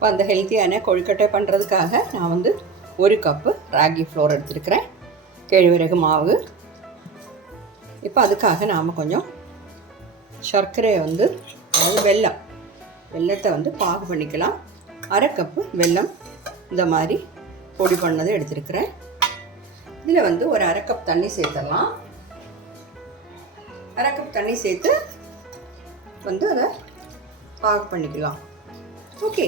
இப்போ அந்த ஹெல்த்தியான கொழுக்கட்டை பண்ணுறதுக்காக நான் வந்து 1 கப்பு ராகி ஃப்ளோர் எடுத்துருக்கிறேன், கேழ்வரகு மாவு. இப்போ அதுக்காக நாம் கொஞ்சம் சர்க்கரையை வந்து, அதாவது வெல்லத்தை வந்து பாகு பண்ணிக்கலாம். 1/2 கப்பு வெல்லம் இந்த மாதிரி பொடி பண்ணதை எடுத்துருக்கிறேன். இதில் வந்து ஒரு 1/2 கப் தண்ணி சேர்த்துடலாம். 1/2 கப் தண்ணி சேர்த்து வந்து அதை பாகு பண்ணிக்கலாம். ஓகே,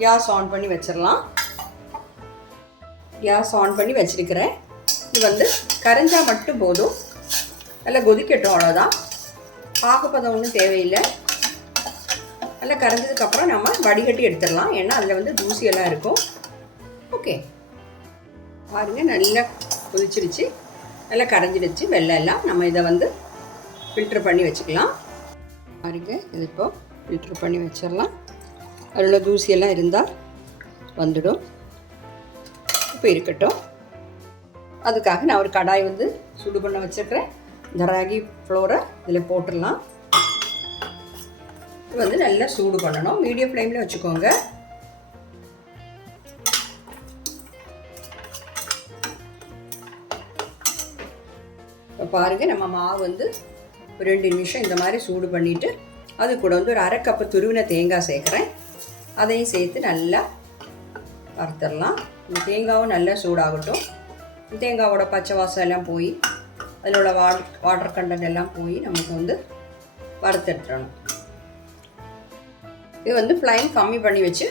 கேஸ் ஆன் பண்ணி வச்சிடலாம். கேஸ் ஆன் பண்ணி வச்சிருக்கிறேன். இது வந்து கரைஞ்சால் மட்டும் போதும், நல்லா கொதிக்கட்டும், அவ்வளோதான். பாகுப்பதம் ஒன்றும் தேவையில்லை. நல்லா கரைஞ்சதுக்கப்புறம் நம்ம வடிகட்டி எடுத்துடலாம், ஏன்னா அதில் வந்து தூசியெல்லாம் இருக்கும். ஓகே, பாருங்கள், நல்லா கொதிச்சிருச்சு, நல்லா கரைஞ்சிடுச்சு வெள்ளம் எல்லாம். நம்ம இதை வந்து ஃபில்ட்ரு பண்ணி வச்சுக்கலாம். பாருங்கள், இது இப்போ ஃபில்ட்ரு பண்ணி வச்சிடலாம். அதில் தூசியெல்லாம் இருந்தால் வந்துடும். இப்போ இருக்கட்டும். அதுக்காக நான் ஒரு கடாய் வந்து சுடு பண்ண வச்சுருக்கிறேன். இந்த ராகி ஃப்ளோரை இதில் போட்டுடலாம். இது வந்து நல்லா சூடு பண்ணணும், மீடியம் ஃப்ளேமில் வச்சுக்கோங்க. இப்போ பாருங்கள், நம்ம மாவு வந்து ஒரு 2 நிமிஷம் இந்த மாதிரி சூடு பண்ணிவிட்டு அது கூட வந்து ஒரு 1/2 கப்பு துருவின தேங்காய் சேர்க்குறேன். அதையும் சேர்த்து நல்லா வறுத்துடலாம். இந்த தேங்காவும் நல்லா சூடாகட்டும். தேங்காவோட பச்சை வாசம் எல்லாம் போய் அதில் உள்ள வாட்டர் கண்டென்ட் எல்லாம் போய் நமக்கு வந்து வறுத்தெடுத்துடணும். இது வந்து ஃப்ளைம் கம்மி பண்ணி வச்சு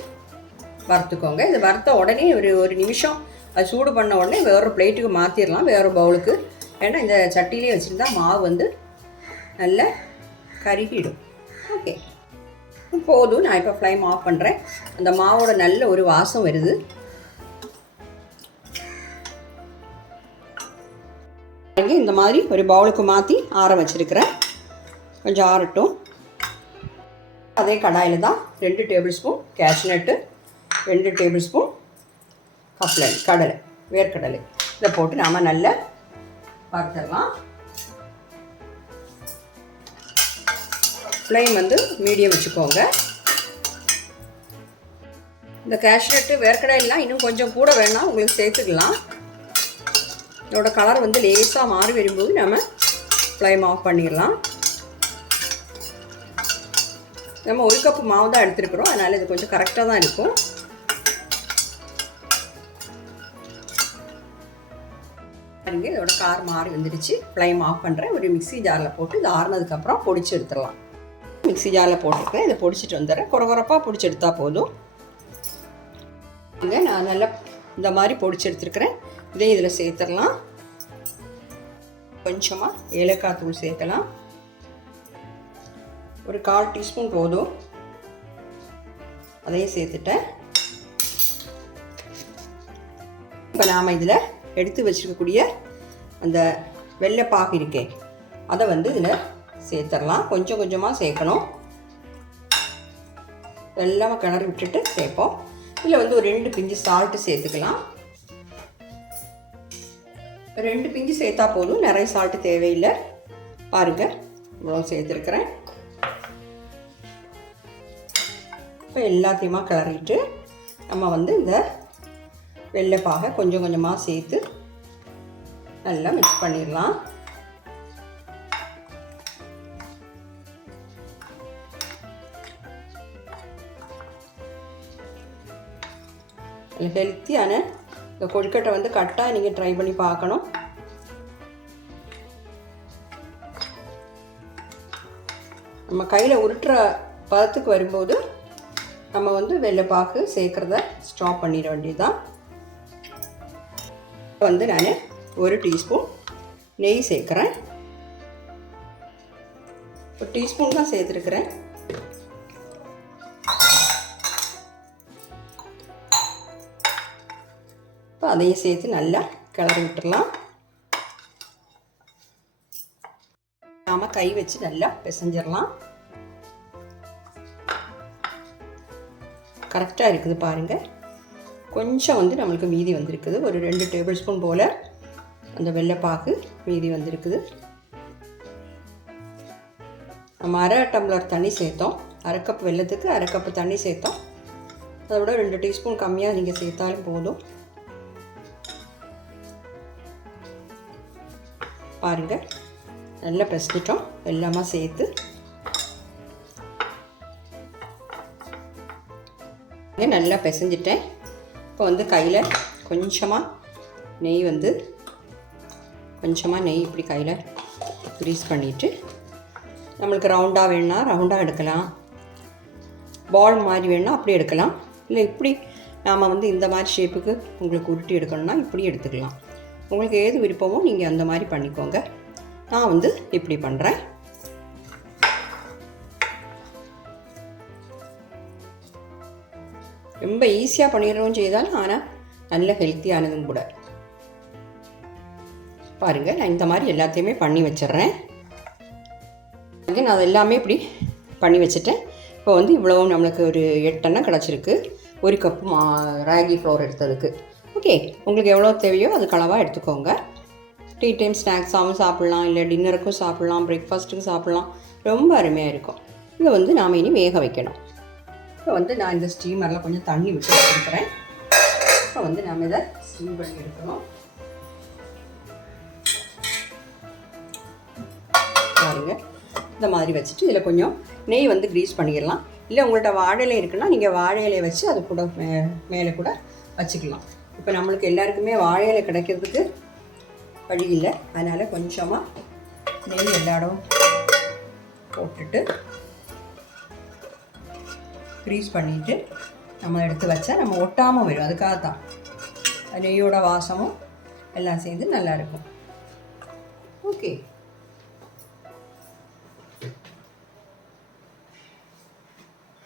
வறுத்துக்கோங்க. இது வறுத்த உடனே ஒரு நிமிஷம் அது சூடு பண்ண உடனே வேறு பிளேட்டுக்கு மாற்றிடலாம், வேறு பவுலுக்கு. ஏன்னா இந்த சட்டியிலே வச்சுருந்தா மாவு வந்து நல்லா கருகிடும். ஓகே, போதும். நான் இப்போ ஃப்ளைம் ஆஃப் பண்ணுறேன். அந்த மாவோட நல்ல ஒரு வாசம் வருது. இந்த மாதிரி ஒரு பவுலுக்கு மாற்றி ஆற வச்சுருக்கிறேன். கொஞ்சம் ஆறட்டும். அதே கடாயில் தான் 2 table spoon cashew nut, 2 table spoon கடலை, வேர்க்கடலை இதை போட்டு நாம் நல்லா வறுத்துடலாம். ஃப்ளேம் வந்து மீடியம் வச்சுக்கோங்க. இந்த கேஷ்நட்டு வேர்க்கடையெல்லாம் இன்னும் கொஞ்சம் கூட வேணால் உங்களுக்கு சேர்த்துக்கலாம். இதோட கலர் வந்து லேசாக மாறி வரும்போது நம்ம ஃப்ளேம் ஆஃப் பண்ணிடலாம். நம்ம 1 கப்பு மாவு தான் எடுத்துருக்குறோம், அதனால் இது கொஞ்சம் கரெக்டாக தான் இருக்கும். பாருங்க, இதோட கார் மாறி வந்துடுச்சு. ஃப்ளேம் ஆஃப் பண்ணுறேன். ஒரு மிக்ஸி ஜாரில் போட்டு இது ஆறுனதுக்கப்புறம் பொடிச்சு எடுத்துடலாம். மிக்ஸி ஜாரில் போட்டிருக்கேன், இதை பொடிச்சிட்டு வந்துடுறேன். குறப்பாக பொடிச்சு எடுத்தால் போதும். இங்கே நான் நல்லா இந்த மாதிரி பொடிச்சு எடுத்துருக்கிறேன். இதையும் இதில் சேர்த்துடலாம். கொஞ்சமாக ஏலக்காய் தூள் சேர்க்கலாம், ஒரு 1/4 டீஸ்பூன் போதும். அதையும் சேர்த்துட்டேன். இப்போ நாம் இதில் எடுத்து வச்சுருக்கக்கூடிய அந்த வெள்ளைப்பாகு இருக்கே, அதை வந்து இதில் சேர்த்துடலாம். கொஞ்சம் கொஞ்சமாக சேர்க்கணும். எல்லாமே கிளறி விட்டுட்டு சேர்ப்போம். இதில் வந்து ஒரு 2 பிஞ்சு சால்ட்டு சேர்த்துக்கலாம். 2 பிஞ்சு சேர்த்தா போதும், நிறைய சால்ட்டு தேவையில்லை. பாருங்கள், இவ்வளோ சேர்த்துருக்குறேன். இப்போ எல்லாத்தையுமா கிளறிட்டு நம்ம வந்து இந்த வெள்ளைப்பாகை கொஞ்சம் கொஞ்சமாக சேர்த்து நல்லா மிக்ஸ் பண்ணிடலாம். ஹெல்த்தியான இந்த கொழுக்கட்டை வந்து கட்டாக நீங்கள் ட்ரை பண்ணி பார்க்கணும். நம்ம கையில் உருட்டுற பதத்துக்கு வரும்போது நம்ம வந்து வெள்ளைப்பாகு சேர்க்குறத ஸ்டாப் பண்ணிட வேண்டியதுதான். வந்து நான் 1 டீஸ்பூன் நெய் சேர்க்குறேன். 1 டீஸ்பூன் தான் சேர்த்துருக்குறேன். இப்போ அதையும் சேர்த்து நல்லா கிளறி விட்டுடலாம். நாம் கை வச்சு நல்லா பிசைஞ்சிடலாம். கரெக்டாக இருக்குது பாருங்கள். கொஞ்சம் வந்து நம்மளுக்கு மீதி வந்திருக்குது. ஒரு 2 டேபிள் ஸ்பூன் போல் அந்த வெள்ளைப்பாகு மீதி வந்திருக்குது. நம்ம 1/2 டம்ளர் தண்ணி சேர்த்தோம். 1/2 கப் வெல்லத்துக்கு 1/2 கப்பு தண்ணி சேர்த்தோம். அதை விட 2 டீஸ்பூன் கம்மியாக நீங்கள் சேர்த்தாலும் போதும். பாருங்கள், நல்லா பிசைஞ்சிட்டோம் எல்லாமே சேர்த்து. நல்லா பிசைஞ்சிட்டேன். இப்போ வந்து கையில் கொஞ்சமாக நெய் இப்படி கையில் க்ரீஸ் பண்ணிவிட்டு, நம்மளுக்கு ரவுண்டாக வேணுன்னா ரவுண்டாக எடுக்கலாம், பால் மாதிரி வேணுன்னா அப்படி எடுக்கலாம், இல்லை இப்படி நாம் வந்து இந்த மாதிரி ஷேப்புக்கு உங்களுக்கு உருட்டி எடுக்கணும்னா இப்படி எடுத்துக்கலாம். உங்களுக்கு ஏது விருப்பமோ நீங்கள் அந்த மாதிரி பண்ணிக்கோங்க. நான் வந்து இப்படி பண்ணுறேன். ரொம்ப ஈஸியாக பண்ணிடுறோம் செய்தாலும், ஆனால் நல்ல ஹெல்த்தியானதும் கூட. பாருங்கள், நான் இந்த மாதிரி எல்லாத்தையுமே பண்ணி வச்சிட்றேன். நான் எல்லாமே இப்படி பண்ணி வச்சுட்டேன். இப்போ வந்து இவ்வளோ நம்மளுக்கு ஒரு 8 எண்ணெய் கிடச்சிருக்கு 1 கப்பு ராகி ஃப்ளோர் எடுத்ததுக்கு. ஓகே, உங்களுக்கு எவ்வளோ தேவையோ அதுக்கு அளவாக எடுத்துக்கோங்க. டீ டைம் ஸ்நாக்ஸாகவும் சாப்பிட்லாம், இல்லை டின்னருக்கும் சாப்பிட்லாம், பிரேக்ஃபாஸ்ட்டுக்கும் சாப்பிட்லாம். ரொம்ப அருமையாக இருக்கும். இதை வந்து நாம் இனி வேக வைக்கணும். இப்போ வந்து நான் இந்த ஸ்டீமரில் கொஞ்சம் தண்ணி விட்டு வச்சுருக்கிறேன். இப்போ வந்து நாம் இதை ஸ்டீம் பண்ணி எடுக்கணும். பாருங்க, இந்த மாதிரி வச்சுட்டு இதில் கொஞ்சம் நெய் வந்து க்ரீஸ் பண்ணிடலாம். இல்லை உங்கள்கிட்ட வாழை இலை இருக்குன்னா நீங்கள் வாழை இலையை வச்சு அது கூட மேலே கூட வச்சுக்கலாம். இப்போ நம்மளுக்கு எல்லாருக்குமே வாழை இலை கிடைக்கிறதுக்கு வழி இல்லை, அதனால் கொஞ்சமாக நெய் எல்லா இடம் போட்டுட்டு க்ரீஸ் பண்ணிவிட்டு நம்ம எடுத்து வச்சா நம்ம ஒட்டாமல் வரும். அதுக்காக தான் நெய்யோட வாசமும் எல்லாம் சேர்ந்து நல்லாயிருக்கும். ஓகே,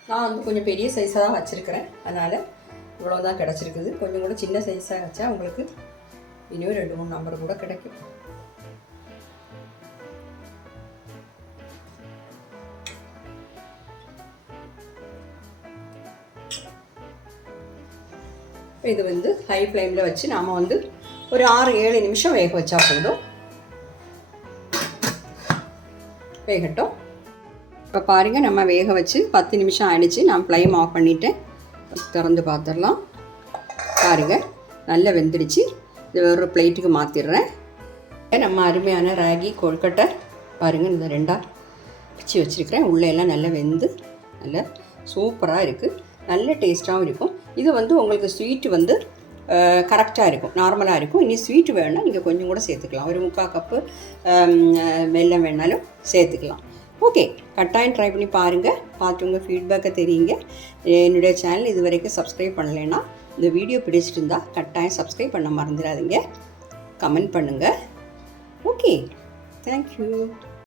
நான் வந்து கொஞ்சம் பெரிய சைஸாக தான் வச்சுருக்கிறேன், அதனால் இவ்வளோ தான் கிடச்சிருக்குது. கொஞ்சம் கூட சின்ன சைஸாக வச்சா உங்களுக்கு இன்னும் 2-3 நம்பர் கூட கிடைக்கும். இது வந்து ஹை ஃப்ளேமில் வச்சு நாம் வந்து ஒரு 6-7 நிமிஷம் வேக வச்சா போதும். வேகட்டும். இப்போ பாருங்கள், நம்ம வேக வச்சு 10 நிமிஷம் ஆயிடுச்சு. நான் ஃப்ளேம் ஆஃப் பண்ணிவிட்டேன். திறந்து பார்த்துடலாம். பாருங்கள், நல்லா வெந்துடுச்சு. இது ஒரு பிளேட்டுக்கு மாற்றிடுறேன். நம்ம அருமையான ராகி கொழுக்கட்டை பாருங்கள், இந்த 2ஆக பிச்சு வச்சுருக்கிறேன். உள்ளே எல்லாம் நல்லா வெந்து நல்லா சூப்பராக இருக்குது. நல்ல டேஸ்ட்டாகவும் இருக்கும். இது வந்து உங்களுக்கு ஸ்வீட்டு வந்து கரெக்டாக இருக்கும், நார்மலாக இருக்கும். இனி ஸ்வீட்டு வேணுன்னா நீங்கள் கொஞ்சம் கூட சேர்த்துக்கலாம். ஒரு 3/4 கப்பு வெல்லம் வேணாலும் சேர்த்துக்கலாம். ஓகே, கட்டாயம் ட்ரை பண்ணி பாருங்கள். பார்த்து உங்கள் ஃபீட்பேக்கை தெரியுங்க. என்னுடைய சேனல் இது வரைக்கும் சப்ஸ்கிரைப் பண்ணலைன்னா இந்த வீடியோ பிடிச்சிருந்தா கட்டாயம் சப்ஸ்கிரைப் பண்ண மறந்துடாதீங்க. கமெண்ட் பண்ணுங்கள். Okay, thank you.